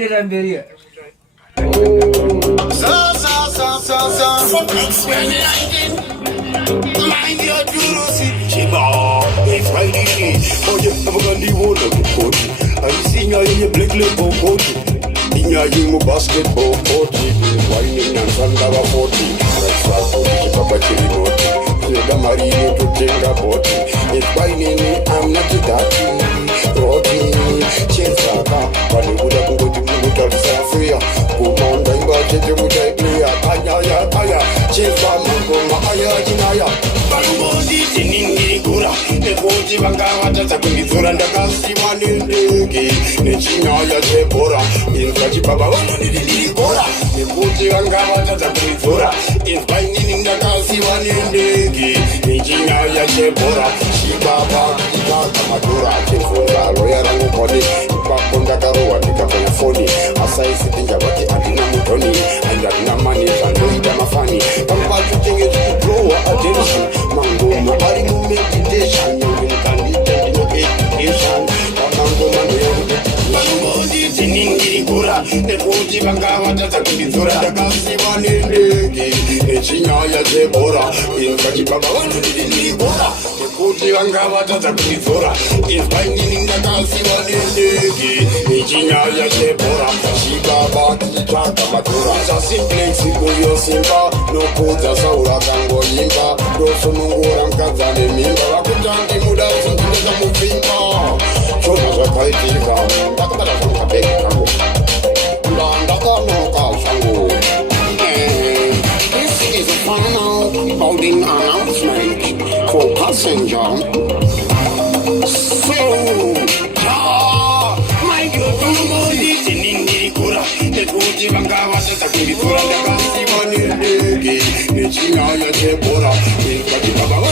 Neden beri? Mind your curiosity, Chiba. It's Friday. Oh, yeah, I'm gonna do all of the court. I'm seeing you in your black label coat. In your basketball court. Whining and Sandava 40. That's why Papa Chili Boti. The Marino to take a body. It's whining, I'm not a daddy. Roti, Chinsaka. But it would have go to the Safria. Go on, the budget would have clear. Kaya, Chinsaka, Aya, Jinaya. Bangodi, Tiningi, Gura. The Boti Bangava, that's a good Zura, the Gasima, Nindi, Nechina, Jebora. In Kajipaba, Gora. The Boti Bangava, that's a good Zura. In finding the Gasima, Nindi, Nechina, Jebora. Shibaba, Madura, Tinfura, Royal and Body, Bakunda Garoa, Nika Phony, Asai sitting Jabati, Adina Mutoni, and Adina Money, and Loida Mafani. Come back to think it to grow attention. Mango, Marimu meditation, you can be taking education. Mango, Mango, Tiningi, Gura, the Fuji Bangava, that's a good Zura, the Gasima, Nindi, Nechina, Jebora, in Kajipaba, Gora. Kuti Bangava, that's a good Zura, in finding the Gasima, Nindi, Nechina, Jebora, Shibaba, Chaka, Matura, Simplex, Sikuyo Simba, no Puta Saura, Tango Yimba, Rosumunguram Kazani, Mimba, Rakutangi, Muda, Sinta Mufimba, Chona Zakaitika, Bakabara Kabekango, Landaka Shango. This is a final boarding announcement for passenger. So, mind your body, Tiningi Kura, the Fuji Bangava, the Kura, the Gasima, Nechina, Jebora, in Kajipaba.